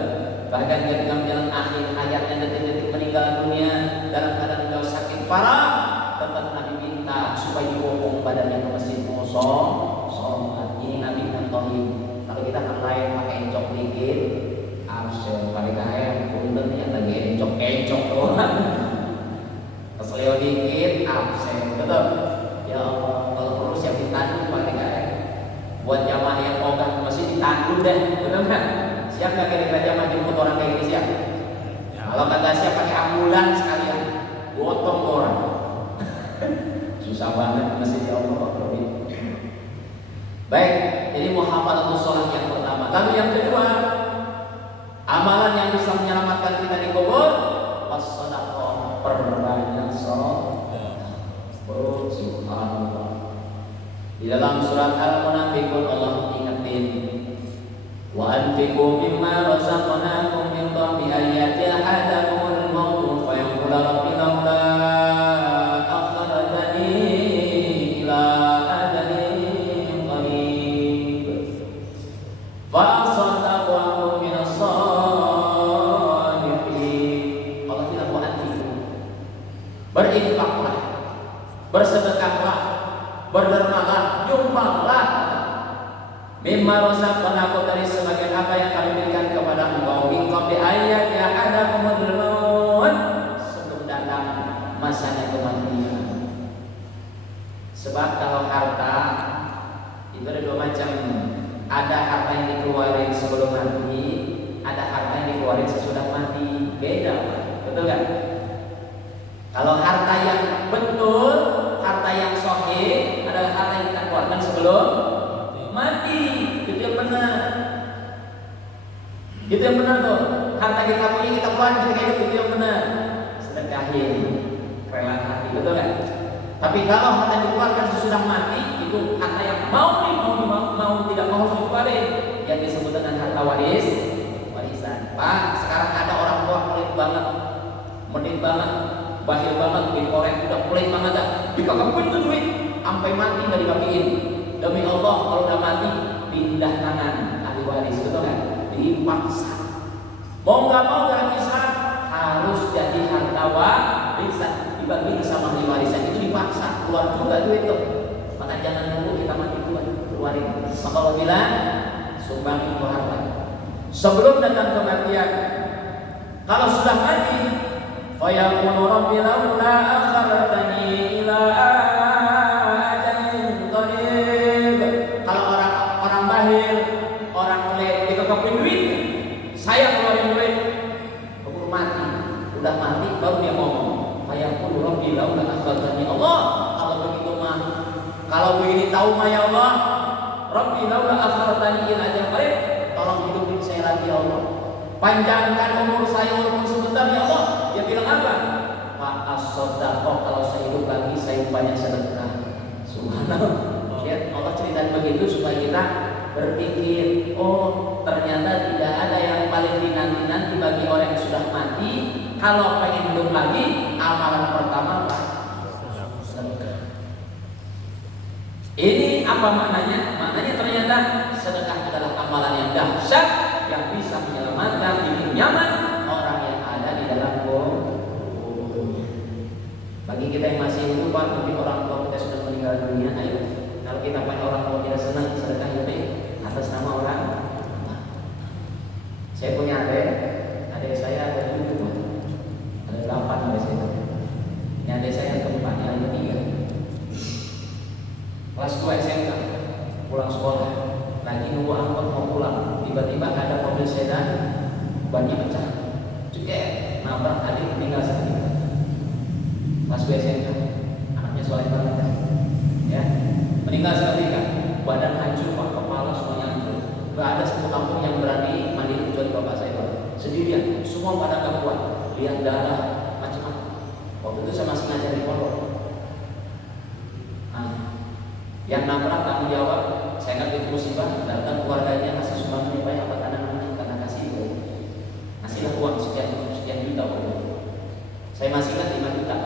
Bahkan ketika menjelang akhir hayatnya, detik-detik meninggal dunia dalam keadaan beliau sakit parah, tetap Nabi minta supaya dibopong badannya ke masjid sholat. Ini Nabi contohin. Kalau kita kan lain pakai encok dikit, absen pakai kain, punten yang lagi encok doang. Keselio dikit, absen, betul. Ya Allah, kalau perlu siap ditandu pakai kain. Buat jamaah yang ogah ke masjid ditandu deh, betul kan? Siap nggak kira-kira jamaah jemput orang kayak gini siap? Ya. Kalau kata siap pakai ambulans sekalian, gotong orang. Susah banget masjid ya Allah. Baik, ini muhafadzah sholat yang pertama. Lalu yang kedua, amalan yang bisa menyelamatkan kita di kubur, as-shadaqah, perbanyak sholat. Oh, subhanallah. Di dalam surat Al-Munafiqun Allah ingetin, wa anfiqu mimma razaqnakum min qabli an ya'tiya ahadakumul maut fa yaqulu rabbi laula akhartani ila ajalin qarib fa asaddaqu wa akun minas shalihin. Allah bilang wa anfiqu, berinfaklah, bersedekahlah, berdermalah, nyumbanglah mimma razaqnakum, dari sebagian apa yang kami berikan kepada engkau, min qabli ayat ya ahadakumul maut, sebelum datang masanya kematian. Sebab kalau harta itu ada dua macam, ada harta yang dikeluarin sebelum mati, ada harta yang dikeluarin sesudah mati, beda, betul kan? Kalau harta yang betul, harta yang sahih adalah harta yang kita keluarkan sebelum mati. Itu yang benar. Itu yang benar tuh. Harta kita punya kita keluarin ketika hidup, itu yang benar. Sedekahin, rela hati, betul kan? Tapi kalau harta yang dikeluarkan sesudah mati, itu harta yang mau tidak mau dikeluarin, yang disebut dengan harta warisan. Pak, sekarang ada orang tua pelit banget, medit banget, bahil banget, dikorek udah pelit banget dah. Dikagak tuh duit, sampai mati nggak dibagiin. Demi Allah, kalau udah mati pindah tangan ahli waris, betul kan? Dipaksa. Mau nggak mau dalam Islam harus jadi harta warisan, dibagi sama ahli warisan, itu dipaksa, keluar juga duit tuh. Maka jangan nunggu kita mati keluarin. Maka Allah bilang sumbangin itu harta sebelum datang kematian. Kalau sudah mati, fa yaqulu rabbi laula akhartani ila ajalin qarib. Kalau orang bahil, orang pelit, dia kagak duit, saya keluarin duit, keburu mati, udah mati baru dia ngomong, fa yaqulu rabbi laula akhartani. Allah, kalau begitu mah, kalau begini tahu mah ya Allah, rabbi laula akhartani ila ajalin qarib, tolong hidupin saya lagi ya Allah, panjangkan umur saya walaupun sebentar ya Allah. Dia bilang apa? Pak as-shadaqah, kalau saya hidup lagi saya banyak sedekah. Subhanallah. Ya, Allah cerita begitu supaya kita berpikir, oh ternyata tidak ada yang paling dinanti-nanti bagi orang yang sudah mati. Kalau pengen hidup lagi, amalan pertama apa? Sedekah. Ini apa maknanya? Maknanya ternyata sedekah adalah amalan yang dahsyat yang bisa menyelamatkan hidup nyaman orang yang ada di dalam kubur. Bagi kita yang masih itu Pak, mungkin orang tua kita sudah meninggal dunia. Ayo, kalau kita punya orang tua kita senang sedekah ya atas nama orang. Saya punya adik saya ada 7, ada 8 adik saya. Ini adik saya yang keempat, yang ketiga. Kelas 2 SMK, pulang sekolah, lagi nunggu angkot mau pulang, tiba-tiba ada mobil sedan, bannya pecah, cekek, nabrak adik tinggal seketika. Kelas 2 SMK, anaknya soleh banget, ya, meninggal seketika, badan hancur, Pak, kepala semuanya hancur. Gak ada satu kampung yang berani mandi kecuali bapak saya, Pak. Sendirian, semua pada gak kuat, lihat darah, macam-macam. Waktu itu saya masih ngajar di pondok. Yang nabrak tanggung jawab, saya ngerti musibah, datang keluarganya kasih sumbangan supaya apa karena kasih ngasihlah uang sekian juta waktu. Saya masih ingat 5 juta.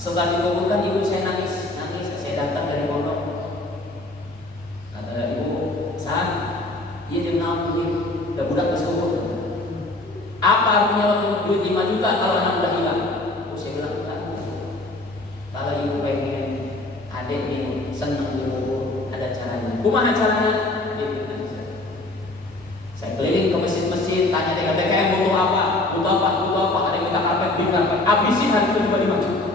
Setelah dikuburkan ibu saya nangis, saya datang dari pondok. Kata ibu, saat dia dengar udah budak kasih kubur. Apa artinya waktu duit 5 juta kalau anak udah hilang? Saya bilang kalau ibu pengen adik ini senang dikubur, ada caranya. Kumaha caranya? Saya keliling ke masjid-masjid, tanya TKM butuh apa? Ada yang minta karpet, beli karpet. Habisin hari itu 5 juta.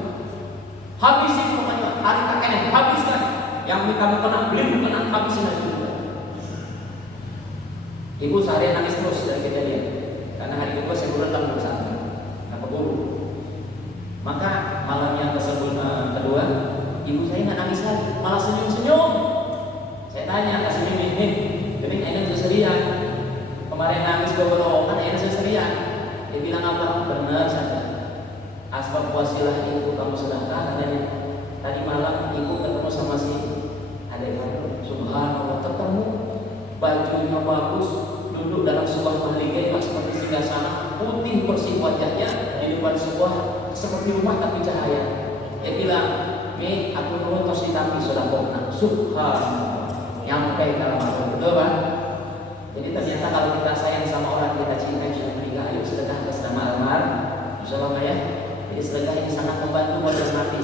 Habisin pokoknya hari tak kena, habiskan. Yang minta mukena, beli mukena, habisin hari itu. Ibu seharian nangis terus dari kejadian. Karena hari kedua saya pulang ke pesantren, nggak keburu. Maka malam yang kedua, ibu saya nggak nangis lagi, malah senyum-senyum. Saya tanya, kasih senyum, ini ayah seserian. Kemarin nangis beberapa kan ayah seserian. Dia bilang apa? Benar saja. Asbab wasilah itu kamu sedekah. Tadi malam ibu ketemu sama si adik kamu. Subhanallah, ketemu bajunya bagus, duduk dalam sebuah mahligai seperti singgasana, putih bersih wajahnya di depan sebuah seperti rumah tapi cahaya. Dia bilang, "Mi, aku nurut tos tapi sudah kona." Subhanallah. Nyampe kalau masuk betul, Pak. Jadi ternyata kalau kita sayang sama orang kita cinta yang sudah meninggal, ayo sedekah atas nama almarhum. Insyaallah ya. Jadi sedekah ini sangat membantu wajah mati.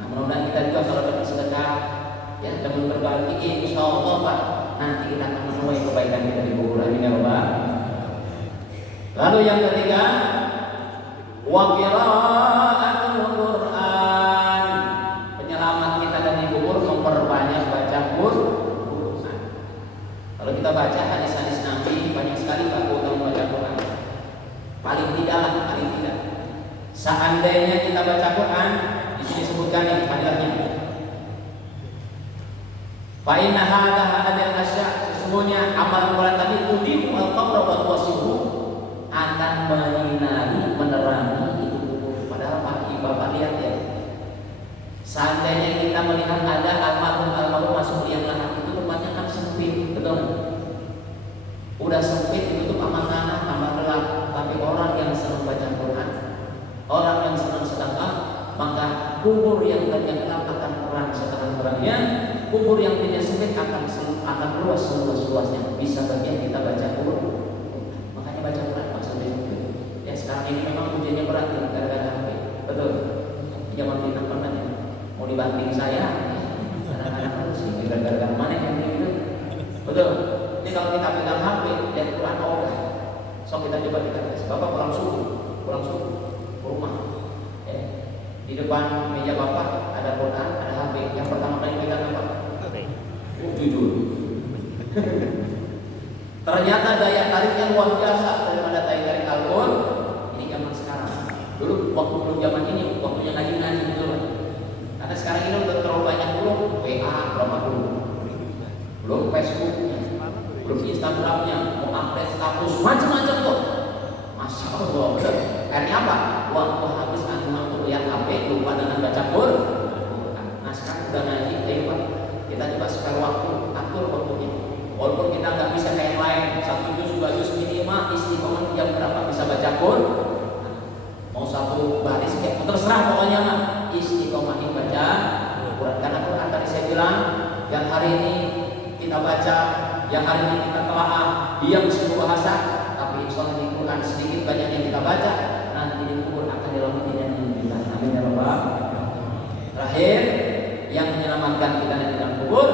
Nah, mudah-mudahan kita juga kalau dapat sedekah ya dan berbagi, insyaallah Pak, nanti kita akan menuai kebaikan kita di kubur. Amin ya Rabbal. Lalu yang ketiga, wa qira'atul Qur'an. Penyelamat kita dari kubur memperbanyak baca Quran. Kalau kita baca hadis-hadis Nabi, banyak sekali Pak keutamaan baca Quran. Paling tidak. Seandainya kita baca Quran, di sini sebutkan nih hadisnya. Fa inna hadza hadal asya, sesungguhnya amal Quran tadi tudimu al-qabr wa tuwasihu, akan menerangi itu kubur. Padahal Pak Bapak lihat ya, seandainya kita melihat ada almarhum masuk liang lahat, itu tempatnya kan sempit, betul? Udah sempit, itu tuh amal tanah, amal gelap. Tapi orang yang senang baca Quran, orang yang senang sedekah, maka kubur yang tadinya gelap akan terang seterang-terangnya. Kubur yang tidak sempit akan luas seluas-luasnya. Bisa bagian kita baca Quran. Makanya baca Quran maksudnya itu. Ya sekarang ini memang ujiannya berat gara-gara HP. Betul. Zaman kita pernah ya, mau dibanting saya. Anak-anak harus ini gara-gara mana yang itu. Betul. Jadi kalau kita pegang HP dan Quran so kita coba tes. Bapak pulang subuh ke rumah. Di depan meja Bapak ada Quran, ada HP. Yang pertama kali pegang apa? Jujur. Ternyata daya tariknya luar biasa daripada daya tarik Al-Quran. Ini zaman sekarang. Dulu waktu belum zaman ini, waktunya ngaji gitu lah. Karena sekarang ini udah terlalu banyak belum WA berapa belum Facebooknya, belum Instagramnya, mau update status macam-macam tuh. Masya Allah, akhirnya apa? Waktu habis untuk lihat HP lupa dengan baca Quran. Nah sekarang udah ngaji, ayo Pak, kita coba spare waktu, atur waktunya. Walaupun kita nggak bisa kayak yang lain, 1 juz 2 juz minimal istiqomah jam berapa bisa baca Quran. Mau 1 baris kayak terserah pokoknya mah istiqomahin baca Quran. Karena Quran tadi saya bilang yang hari ini kita baca, yang hari ini kita telaah, diam seluruh bahasa, tapi insya Allah di Quran sedikit banyak yang kita baca, nanti di kubur akan dilewati mengamankan kita nanti dalam kubur.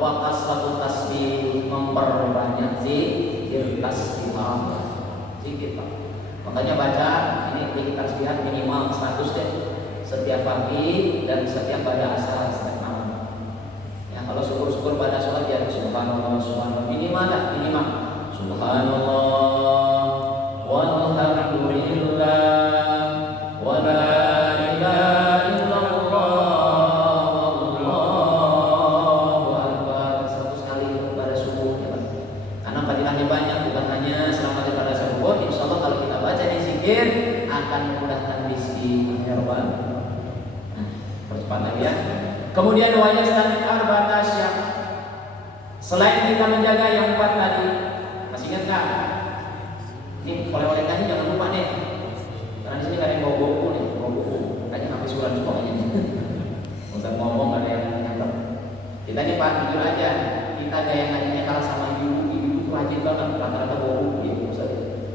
Wa kasratu tasbih, memperbanyak zikir tasbih. Zikir Pak. Makanya baca ini zikir tasbih minimal 100 deh. Setiap pagi dan setiap pada asar setiap malam. Ya, kalau syukur-syukur pada sholat ya subhanallah subhanallah minimal lah, minimal subhanallah walhamdulillah wa la ilaha illallah wallahu akbar 100 kali pada subuh ya Pak. Karena fadilahnya banyak, bukan hanya selamat daripada subuh. Insyaallah kalau kita baca di zikir akan memudahkan rezeki ya Rabbal. Percepat lagi ya. Kemudian wajah stamin arba'atasya. Selain kita menjaga yang 4 tadi, masih ingat nggak? Ini oleh-oleh tadi jangan lupa nih. Karena di sini ada yang bawa buku nih, bawa buku. Kayaknya habis surat pokoknya nih. Untuk ngomong ada yang nyantap. Kita nih Pak jujur aja, kita gaya ngajinya kalah sama ibu-ibu itu rajin banget, rata-rata bawa buku gitu.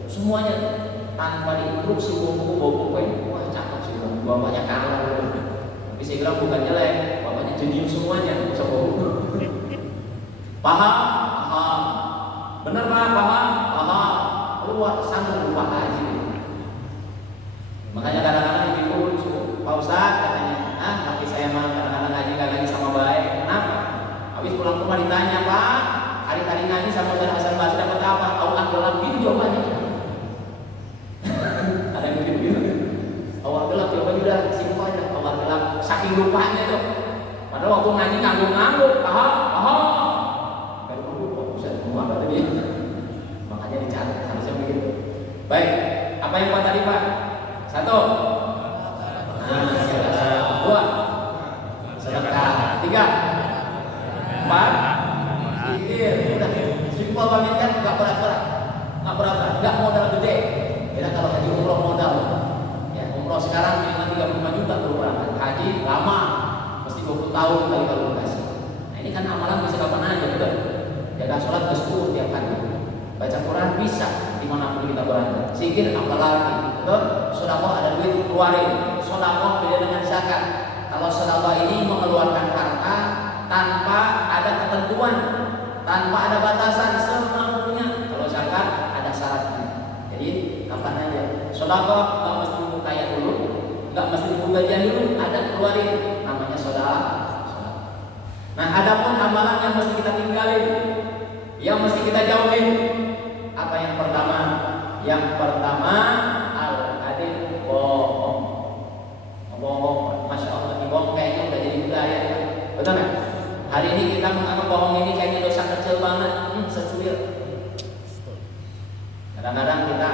Semuanya tanpa diinstruksi bawa buku ini. Wah cakep sih, bapaknya kalah. Tapi saya bilang bukan jelek, bapaknya jenius semuanya, bisa bawa buku. Paham? Paham. Benar Pak? Paham? Paham. Keluar sanggup lupa aja. Makanya kadang-kadang ibu Pak Ustadz katanya, tapi saya mah kadang-kadang ngaji gak ngaji sama baik. Kenapa? Habis pulang rumah ditanya, Pak, hari-hari ngaji sama Ustadz Hasan Basri dapat apa? Allah gelap gitu jawabannya. Ada yang begitu. Allah gelap jawabannya udah simpel aja. Allah gelap saking lupanya tuh. Padahal waktu ngaji nganggur-nganggur, paham? Paham. Makanya dicatat harusnya begitu. Baik, apa yang Pak tadi Pak? 1. Dua. Sedekah. 3. 4. Zikir. Udah simpel banget kan? Nggak berat-berat. Nggak berat-berat. Nggak modal gede. Beda kalau haji umroh modal. Ya, umroh sekarang minimal 35 juta perlu berangkat. Haji lama, mesti 20 tahun kali kalkulasi. Nah ini kan amalan bisa kapan aja, betul? Jaga sholat ke 10 tiap hari. Baca Quran bisa dimanapun kita berada. Zikir apalagi, betul? Sedekah ada duit keluarin. Sedekah beda dengan zakat. Kalau sedekah ini mengeluarkan harta tanpa ada ketentuan, tanpa ada batasan, semampunya. Kalau zakat ada syaratnya. Jadi kapan aja. Sedekah nggak mesti nunggu kaya dulu, nggak mesti nunggu gajian dulu, ada keluarin. Namanya sedekah. Nah, adapun amalan yang mesti kita tinggalin, yang mesti kita jauhin. Apa yang pertama? Yang pertama al-kadhib, bohong. Bohong, masya Allah, bohong kayaknya udah jadi budaya, betul nggak? Hari ini kita menganggap bohong ini kayaknya dosa kecil banget, secuil. Kadang-kadang kita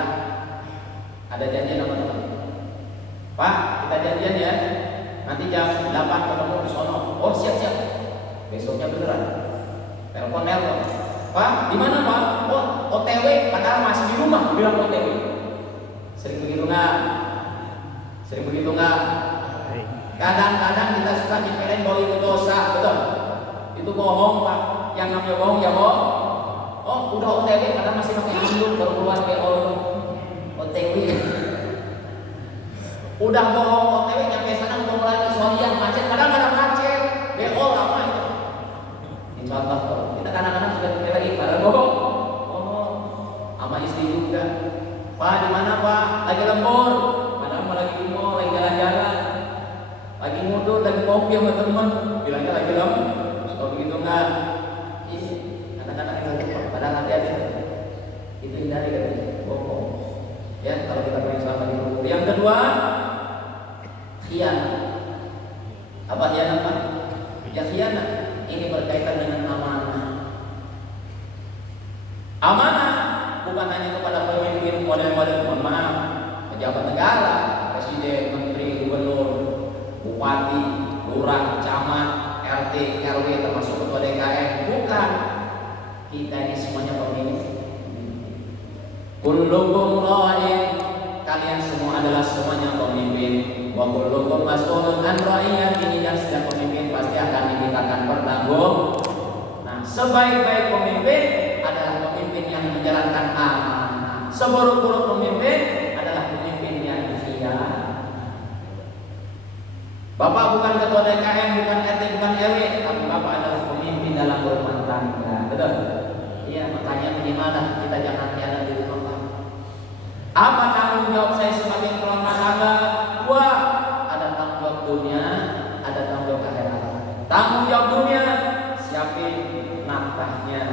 ada janjian sama teman. Pak, kita janjian ya. Nanti jam 8 ketemu di sono. Oh siap-siap. Besoknya beneran. Telepon. Pak, di mana Pak? Oh, OTW, padahal masih di rumah bilang OTW. Sering begitu nggak? Sering begitu nggak? Kadang-kadang kita suka nyepelin bahwa itu dosa, betul? Itu bohong Pak. Yang namanya bohong ya bohong. Oh, udah OTW, padahal masih pakai handuk baru keluar PO. OTW. Udah bohong OTW nyampe sana mau lagi soalnya macet, padahal nggak ada macet. BO apa itu? Ini contoh. Kita kadang-kadang sudah lagi padahal bohong. Sama istri juga. Pak, di mana Pak? Lagi lembur. Padahal mau lagi di mall, lagi jalan-jalan. Lagi ngudut, lagi ngopi sama teman. Bilangnya lagi lembur. Suka begitu enggak? Ini kadang-kadang yang lupa. Padahal hati-hati. Itu hindari katanya. Bohong. Ya, kalau kita beri selama di kubur. Yang kedua, khianat. Apa khianat Pak? Ya khianat. Ini berkaitan dengan amanah. Amanah bukan hanya kepada pemimpin model-model, mohon maaf, pejabat negara, presiden, menteri, gubernur, bupati, lurah, camat, RT, RW, termasuk ketua DKM. Bukan. Kita ini semuanya pemimpin. Kullukum ra'in. Kalian semua adalah semuanya pemimpin. Wa kullukum mas'ulun an ra'iyatihi, dan setiap pemimpin pasti akan dimintakan bertanggung. Nah, sebaik-baik pemimpin adalah pemimpin yang menjalankan amanah. Seburuk-buruk pemimpin adalah pemimpin yang khianat. Bapak bukan ketua DKM, bukan RT, bukan RW, tapi dalam rumah tangga. Betul? Iya, makanya minimal kita jangan khianat di rumah tangga. Apa tanggung jawab saya sebagai kepala rumah tangga? Dua, ada tanggung jawab dunia, ada tanggung jawab akhirat. Tanggung jawab dunia, siapin nafkahnya,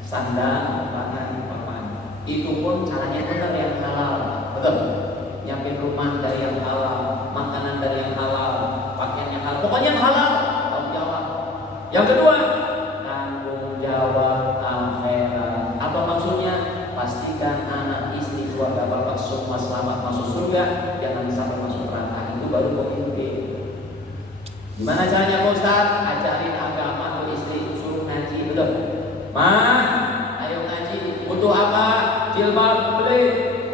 sandang, pangan, papan. Itu pun caranya benar yang halal. Betul? Nyiapin rumah dari yang halal, makanan dari yang halal, pakaian yang halal, pokoknya yang halal. Tanggung jawab. Yang kedua, tanggung jawab akhirat. Apa maksudnya? Pastikan anak istri keluarga bapak semua selamat masuk surga, jangan sampai masuk neraka. Itu baru pemimpin. Gimana caranya Pak Ustaz? Ajarin agama ke istri, suruh ngaji, betul? Ma, ayo ngaji. Butuh apa? Jilbab beli,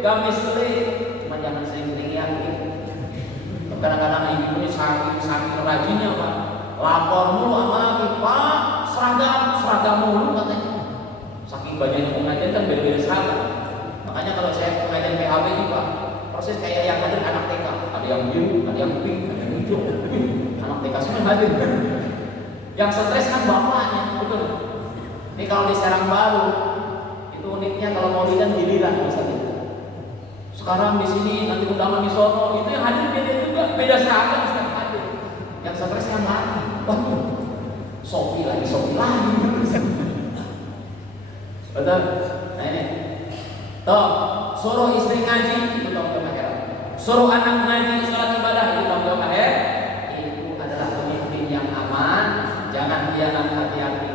gamis beli. Cuma jangan sering-sering yakin. Kadang-kadang ibu ini saking rajinnya Pak, lapor mulu sama lagi, Pak, seragam mulu katanya. Saking banyaknya pengajian kan beda-beda seragam. Makanya kalau saya pengajian PHB ini Pak, proses kayak yang hadir anak TK, ada yang biru, ada yang pink, ada yang hijau. Anak TK semua hadir. Yang stres kan bapaknya, betul. Ini kalau di Serang Baru, itu uniknya kalau mau lihat giliran misalnya. Sekarang di sini nanti undangan di sono, itu yang hadir beda juga, beda seragam sekarang hadir. Yang stres yang lagi, Sopi lagi. Betul? Nah ini, toh suruh istri ngaji itu tanggung jawab akhirat. Suruh anak ngaji, sholat ibadah itu tanggung jawab akhirat. Itu adalah pemimpin yang aman, jangan khianat, hati-hati.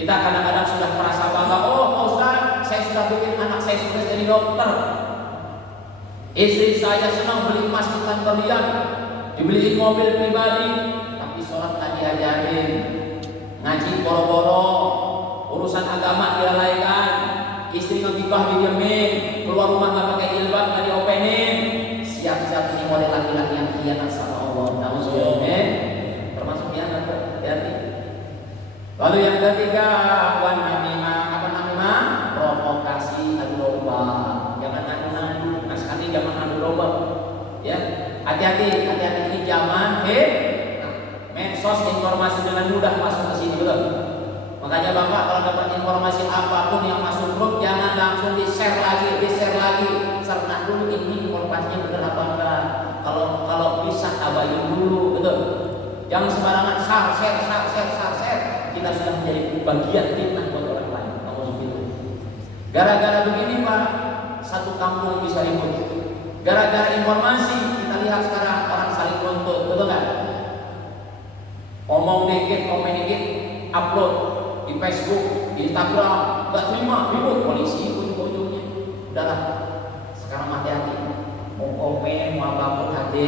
Kita kadang-kadang sudah merasa bangga, oh Pak Ustaz, saya sudah bikin anak saya sukses jadi dokter. Istri saya senang beli emas di kantor berlian, dibeliin mobil pribadi, tapi sholat tak diajarin, ngaji boro-boro, urusan agama dilalaikan, istri ngegibah didiemin, keluar rumah nggak pakai jilbab nggak diopenin, siap-siap ini model laki-laki yang khianat sama Allah. Namun sebelumnya termasuk khianat, hati-hati. Lalu yang ketiga, wan namimah, apa namimah? Provokasi, adu domba. Jangan adu-adu, sekali jangan adu domba. Ya, hati-hati ini zaman medsos, informasi dengan mudah masuk ke sini, betul. Makanya Bapak kalau dapat informasi apapun yang masuk grup, jangan langsung di-share lagi. Serta dulu ini informasinya benar apa enggak. Kalau bisa abaikan dulu, betul. Jangan sembarangan share. Kita sudah menjadi bagian fitnah buat orang lain. Kamu begitu. Gara-gara begini Pak, satu kampung bisa ribut. Gara-gara informasi, kita lihat sekarang orang saling nuntut, betul nggak? Omong dikit, komen dikit, upload di Facebook, di Instagram, nggak terima, ribut, polisi ujung-ujungnya. Udahlah, sekarang hati-hati. Mau komen, mau apapun hati,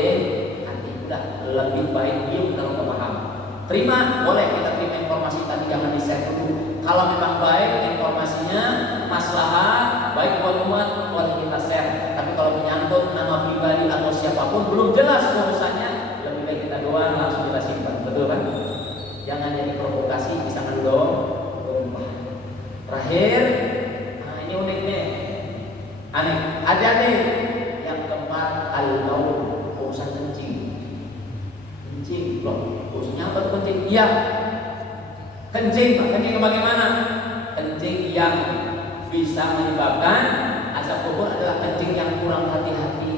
udah lebih baik diam dalam pemahaman. Terima, boleh kita terima informasi, tapi jangan di-share dulu. Kalau memang baik informasinya, maslahat, baik buat umat, boleh kita share. Tapi kalau menyangkut nama pribadi atau siapapun belum jelas urusannya, lebih baik kita doang langsung kita simpan, betul kan? Jangan jadi provokasi, bisa ngedom. Terakhir, nah ini unik nih, aneh. Hati-hati. Yang keempat, al-qaul, urusan kencing loh. Urusannya apa tuh kencing? Iya, kencing bagaimana? Kencing yang bisa menyebabkan azab kubur adalah kencing yang kurang hati-hati.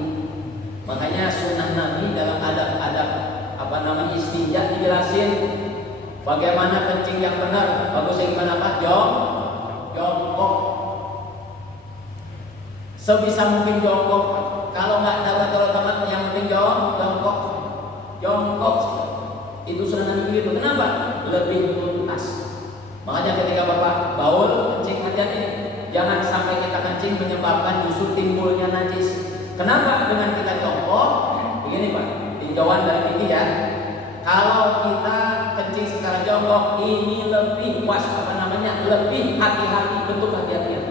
Makanya sunnah Nabi dalam adab-adab istinja dijelasin bagaimana kencing yang benar. Bagusnya gimana Pak? Jongkok. Sebisa mungkin jongkok. Kalau nggak dapat teman yang penting jongkok. Itu sudah Nabi begitu. Kenapa? Lebih tuntas. Makanya ketika Bapak baul kencing, hati-hati, jangan sampai kita kencing menyebabkan justru timbulnya najis. Kenapa? Dengan kita jongkok, begini Pak, tinjauan dari ini ya. Kalau kita kencing secara jongkok, ini lebih lebih hati-hati, bentuk hati-hatian.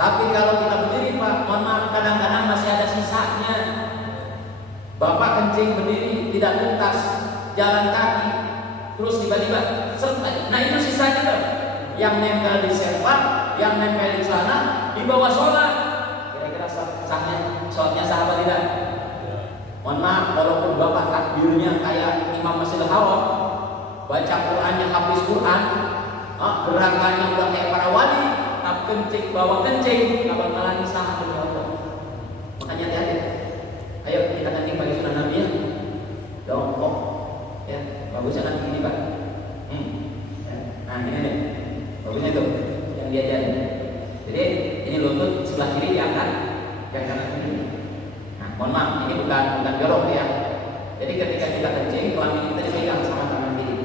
Tapi kalau kita berdiri Pak, mohon maaf, kadang-kadang masih ada sisanya. Bapak kencing berdiri tidak tuntas, jalan kaki, terus tiba-tiba nah itu sisanya tuh yang nempel di serban, yang nempel di sana, di bawah sholat. Kira-kira sholatnya sah apa tidak? Mohon maaf, walaupun Bapak takbirnya kayak Imam Masjidil Haram, baca Qurannya, hafiz Quran, gerakannya udah kayak para wali, tapi kencing bawa kencing, nggak bakalan sah demi Allah. Makanya hati-hati. Ayo kita kencing bagi sunnah Nabi ya. Jongkok, ya bagusnya nanti ini Pak. Nah ini nih, bagusnya itu yang diajarin. Jadi ini lutut sebelah kiri diangkat, yang kanan ini. Nah mohon maaf, ini bukan jorok ya. Jadi ketika kita kencing, kelamin kita dipegang sama tangan kiri.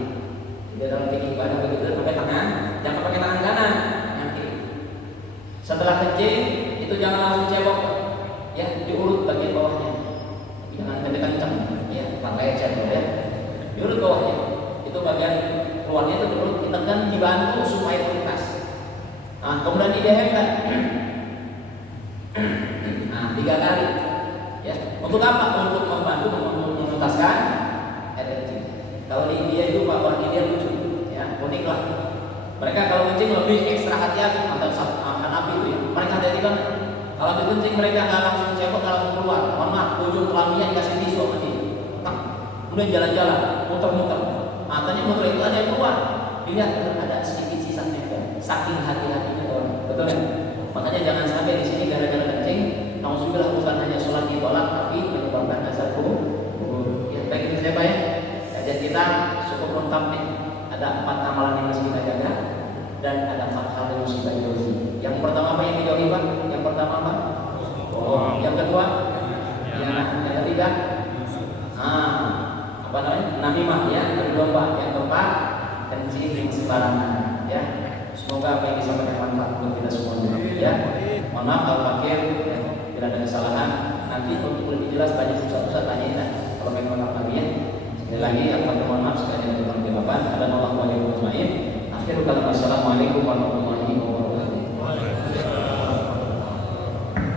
Jadi dalam fikih ibadah begitu pakai tangan, jangan pakai tangan kanan, yang kiri. Setelah kencing itu jangan langsung cebok, ya diurut bagian bawahnya. Jangan kencang, ya tak lecet ya. Diurut bawahnya. Itu bagian keluarnya itu diurut, ditekan, dibantu supaya tuntas. Nah kemudian didehemkan. Nah 3 kali. Ya, untuk apa? Untuk membantu menuntaskan air kencing. Kalau di India itu Pak India lucu, ya unik lah. Mereka kalau kencing lebih ekstra hati-hati atau Hanafi itu ya. Mereka hati-hati kan. Kalau habis kencing mereka nggak langsung cebok, nggak langsung keluar. Mohon maaf, ujung kelaminnya dikasih tisu sama dia. Kemudian jalan-jalan, muter-muter. Matanya muter itu ada yang keluar. Dilihat ada sedikit sisa nempel. Saking hati-hatinya orang. Betul ya? Makanya jangan sampai di sini gara-gara kencing. Nauzubillah bukan hanya sholat ditolak, tapi menyebabkan azab kubur. Ya, baik itu siapa ya? Kajian kita cukup lengkap nih. Ada 4 amalan yang harus kita jaga dan ada 4 hal yang harus kita jauhi. Yang pertama apa yang dijauhi Pak? Yang pertama apa? Yang kedua? Yang ketiga? Apa namanya? Namimah ya. Yang kedua Pak? Yang keempat? Kencing sembarangan. Ya. Semoga apa yang disampaikan manfaat untuk kita semua. Ya. Mohon maaf kalau fakir. Bila ada kesalahan, nanti untuk lebih jelas banyak pusat-pusat tanyain lah. Kalau memang tak lagi ya. Sekali lagi, mohon maaf sekali dengan jawaban. Ada Allah wa Assalamualaikum warahmatullahi wabarakatuh.